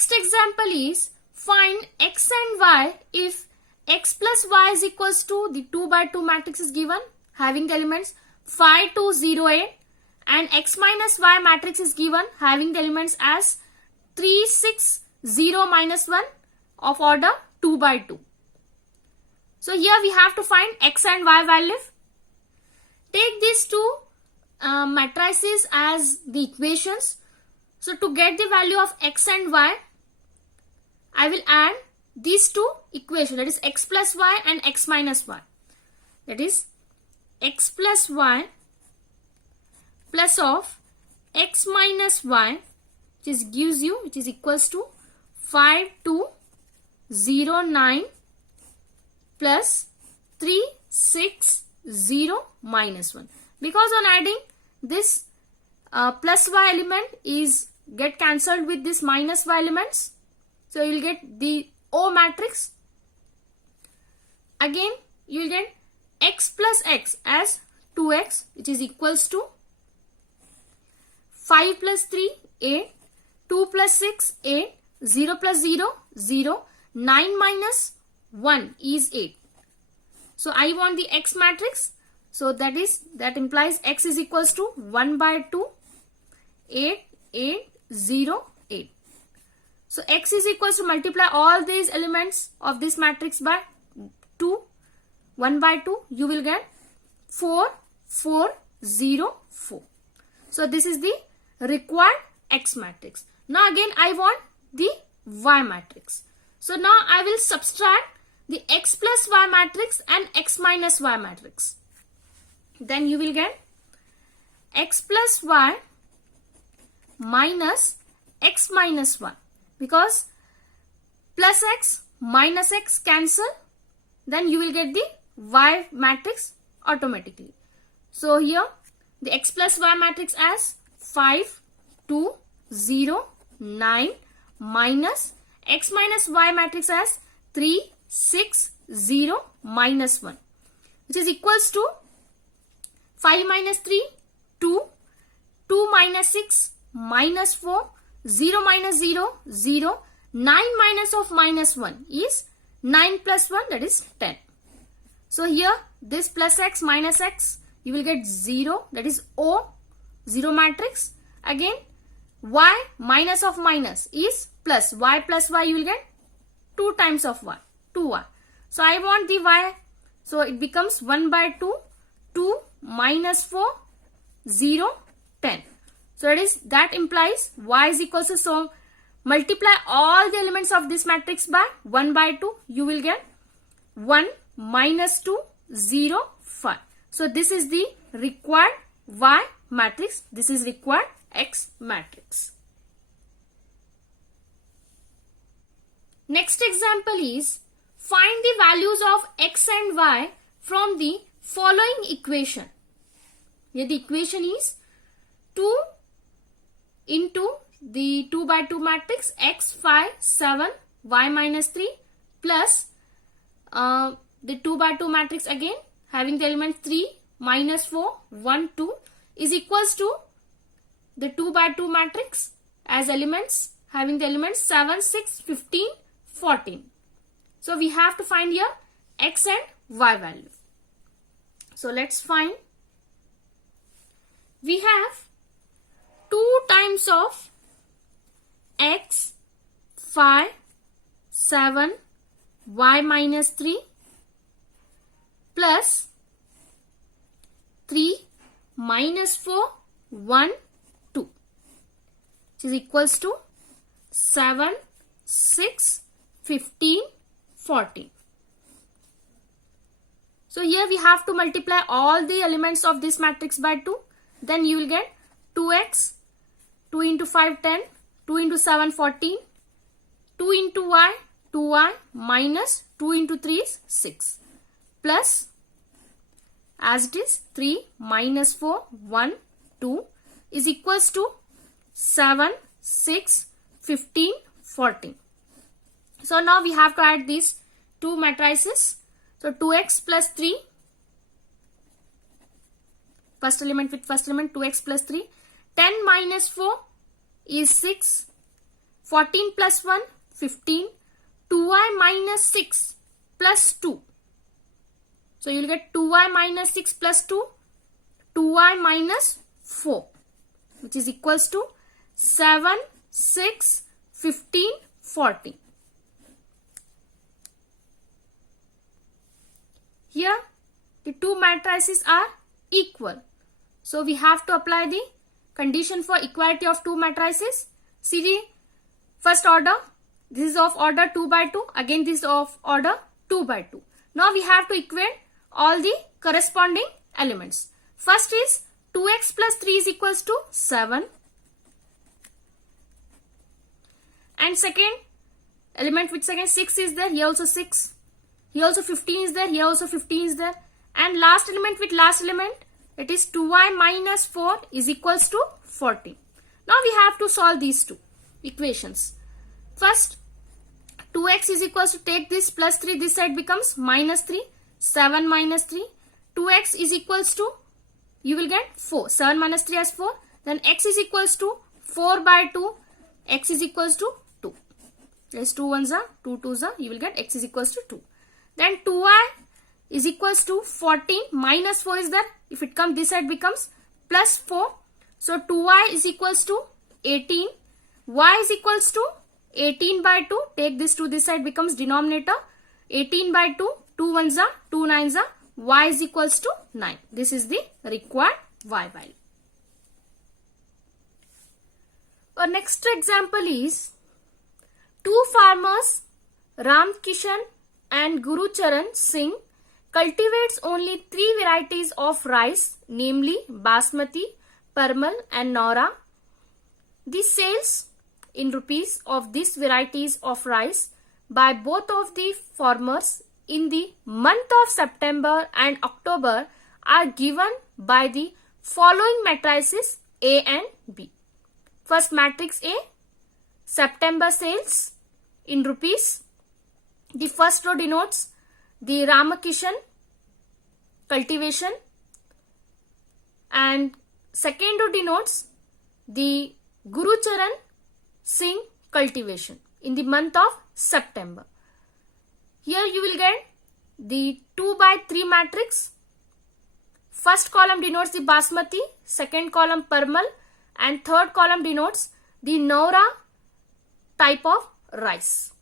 Next example is find x and y if x plus y is equals to the 2 by 2 matrix is given having the elements 5, 2, 0, 8 and x minus y matrix is given having the elements as 3, 6, 0, minus 1 of order 2 by 2. So here we have to find x and y value. Take these two matrices as the equations. So to get the value of x and y, I will add these two equations, that is x plus y and x minus y. That is x plus y plus of x minus y, which is equals to 5, 2, 0, 9 plus 3, 6, 0, minus 1. Because on adding this plus y element is get cancelled with this minus y elements. So you will get the O matrix. Again you will get x plus x as 2x, which is equals to 5 plus 3, 8, 2 plus 6, 8, 0 plus 0, 0, 9 minus 1 is 8. So I want the x matrix. So that implies x is equals to 1 by 2, 8, 8, 0, 8. So x is equals to multiply all these elements of this matrix by 2, 1 by 2, you will get 4, 4, 0, 4. So this is the required x matrix. Now again I want the y matrix. So now I will subtract the x plus y matrix and x minus y matrix. Then you will get x plus y minus x minus 1, because plus x minus x cancel, then you will get the y matrix automatically. So here the x plus y matrix as 5, 2, 0, 9 minus x minus y matrix as 3, 6, 0, minus 1, which is equals to 5 minus 3, 2, 2 minus 6, minus 4, 0 minus 0, 0, 9 minus of minus 1 is 9 plus 1, that is 10. So here this plus x minus x, you will get 0, that is O, 0 matrix. Again y minus of minus is plus, y plus y you will get 2 times of y, 2y. So I want the y, so it becomes 1 by 2, 2 minus 4, 0, 10. So that implies y is equals to, so multiply all the elements of this matrix by 1 by 2, you will get 1 minus 2, 0, 5. So this is the required y matrix, this is required x matrix. Next example is find the values of x and y from the following equation. Here the equation is 2 into the 2 by 2 matrix x 5 7 y minus 3 plus the 2 by 2 matrix again having the element 3 minus 4 1 2 is equals to the 2 by 2 matrix as elements having the elements 7 6 15 14. So we have to find here x and y value. So let's find. We have 2 times of x 5 7 y minus 3 plus 3 minus 4 1 2, which is equals to 7 6 15 14. So here we have to multiply all the elements of this matrix by 2. Then you will get 2x, 2 into 5 10, 2 into 7 14, 2 into y 2y minus 2 into 3 is 6 plus as it is 3 minus 4 1 2 is equals to 7 6 15 14. So now we have to add these two matrices. So 2x plus 3, first element with first element 2x plus 3, 10 minus 4 is 6, 14 plus 1, 15. 2y minus 6 plus 2. So you will get 2y minus 6 plus 2, 2y minus 4, which is equals to 7, 6, 15, 40. Here the two matrices are equal. So we have to apply the condition for equality of two matrices. See the first order. This is of order 2 by 2. Again this is of order 2 by 2. Now we have to equate all the corresponding elements. First is 2x plus 3 is equals to 7. And second element with second 6 is there. Here also 6. Here also 15 is there. Here also 15 is there. And last element with last element, it is 2y minus 4 is equals to 40. Now we have to solve these two equations. First, 2x is equals to, take this plus 3, this side becomes minus 3, 7 minus 3. 2x is equals to, you will get 4, 7 minus 3 as 4. Then x is equals to 4 by 2, x is equals to 2. There's 2 ones are, 2 twos are, you will get x is equals to 2. Then 2y is equals to 14 minus 4 is there. If it comes this side becomes plus 4. So 2y is equals to 18. Y is equals to 18 by 2. Take this to this side becomes denominator. 18 by 2. 2 ones are, 2 nines are. Y is equals to 9. This is the required y value. Our next example is two farmers, Ram Kishan and Guru Charan Singh, cultivates only 3 varieties of rice, namely Basmati, Parmal and Naura. The sales in rupees of these varieties of rice by both of the farmers in the month of September and October are given by the following matrices A and B. First matrix A, September sales in rupees. The first row denotes the Ramakishan cultivation and second row denotes the Guru Charan Singh cultivation in the month of September. Here you will get the 2 by 3 matrix. First column denotes the Basmati, second column Parmal and third column denotes the Naura type of rice.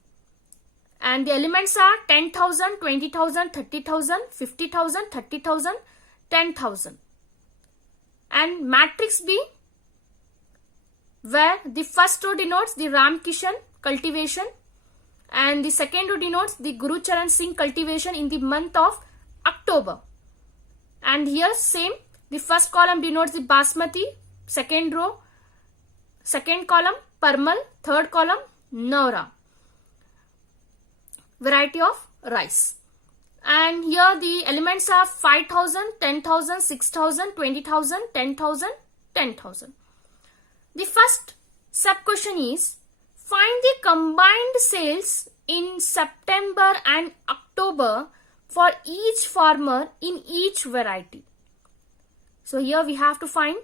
And the elements are 10,000, 20,000, 30,000, 50,000, 30,000, 10,000. And matrix B, where the first row denotes the Ram Kishan cultivation and the second row denotes the Guru Charan Singh cultivation in the month of October. And here same, the first column denotes the Basmati, second row, second column Parmal, third column Naura variety of rice. And here the elements are 5,000, 10,000, 6,000, 20,000, 10,000, 10,000. The first sub question is, find the combined sales in September and October for each farmer in each variety. So here we have to find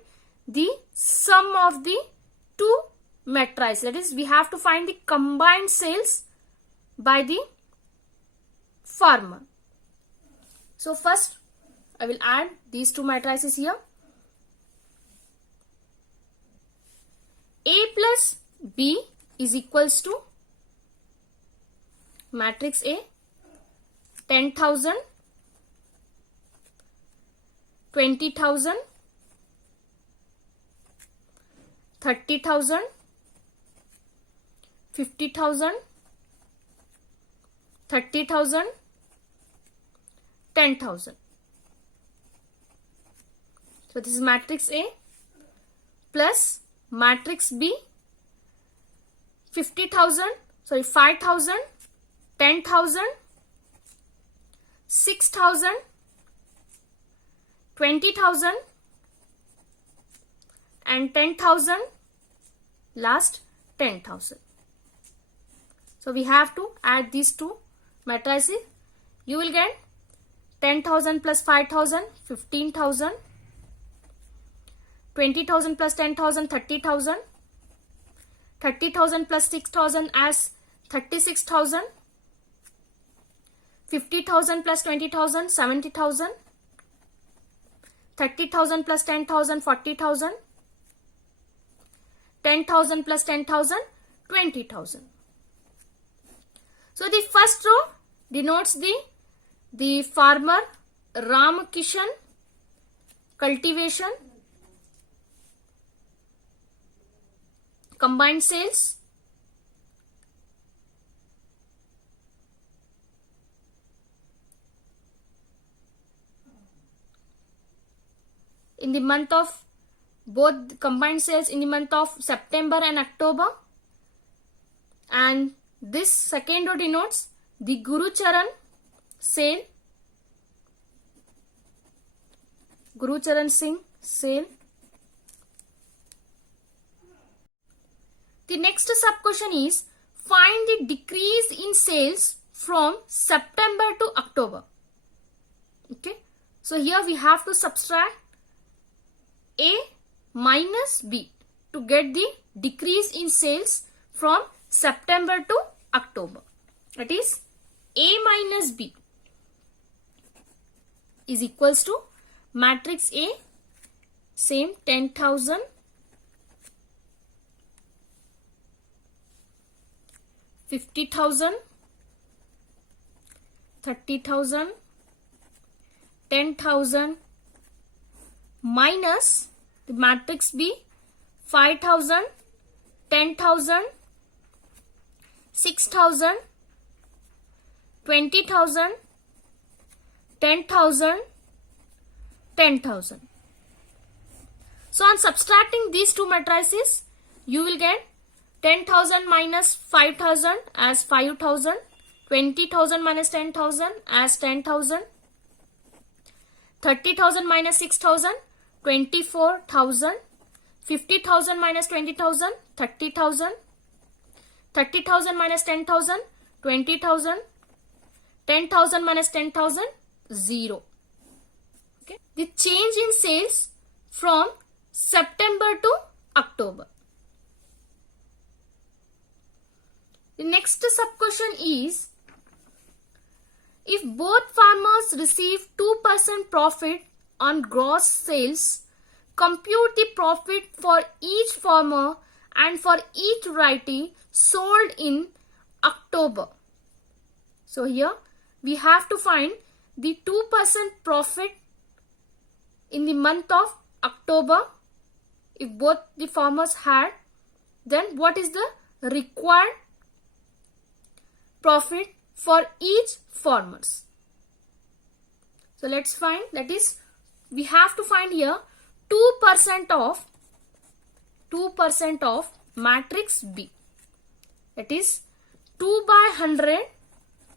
the sum of the two matrices. That is, we have to find the combined sales by the farmer. So first I will add these two matrices here. A plus B is equals to matrix A 10,000, 20,000, 30,000, 50,000, 30,000, 10,000. So this is matrix A plus matrix B 5,000, 10,000, 6,000, 20,000 and 10,000, last 10,000. So we have to add these two matrices. You will get 10,000 plus 5,000, 15,000, 20,000 plus 10,000, 30,000, 30,000 plus 6,000 as 36,000. 50,000 plus 20,000, 70,000. 30,000 plus 10,000, 40,000. 10,000 plus 10,000, 20,000. So the first row denotes the farmer Ram Kishan cultivation, combined sales, in the month of both combined sales in the month of September and October, and this second row denotes the Guru Charan sale, Guru Charan Singh sale. The next sub question is find the decrease in sales from September to October. Okay, so here we have to subtract A minus B to get the decrease in sales from September to October. That is A minus B is equals to matrix A, same 10,000, 50,000, 30,000, 10,000 minus the matrix B, 5,000, 10,000, 6,000, 20,000, 10,000, 10,000. So on subtracting these two matrices, you will get 10,000 minus 5,000 as 5,000, 20,000 minus 10,000 as 10,000, 30,000 minus 6,000, 24,000, 50,000 minus 20,000, 30,000, 30,000 minus 10,000, 20,000, 10,000 minus 10,000, 0. Okay. The change in sales from September to October. The next sub question is, if both farmers receive 2% profit on gross sales, compute the profit for each farmer and for each variety sold in October. So here we have to find the 2% profit in the month of October. If both the farmers had, then what is the required profit for each farmers? So let's find, that is, we have to find here 2% of matrix B. That is 2 by 100,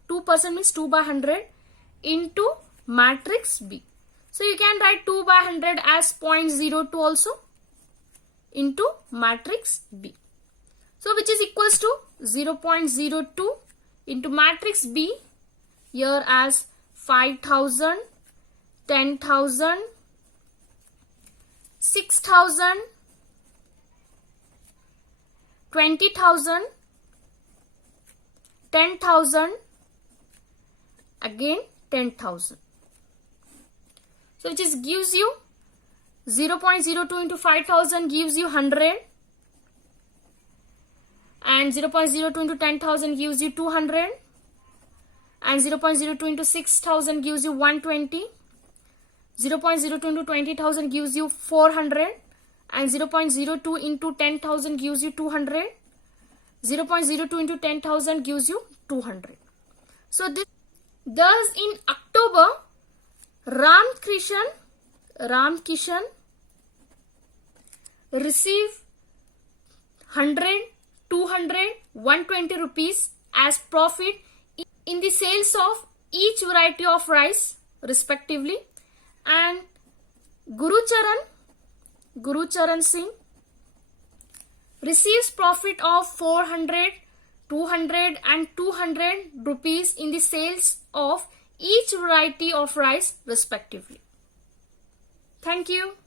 2% means 2 by 100 into matrix B. So you can write 2 by 100 as 0.02 also into matrix B. So which is equals to 0.02 into matrix B here as 5,000, 10,000, 6,000, 20,000, 10,000, again 10,000. So which is gives you 0.02 into 5,000 gives you 100, and 0.02 into 10,000 gives you 200, and 0.02 into 6,000 gives you 120, 0.02 into 20,000 gives you 400, and 0.02 into 10,000 gives you 200, 0.02 into 10,000 gives you 200. So this, thus in October, Ram Kishan receive 100, 200, 120 rupees as profit in the sales of each variety of rice respectively, and Guru Charan Singh receives profit of 400, 200 and 200 rupees in the sales of each variety of rice respectively. Thank you.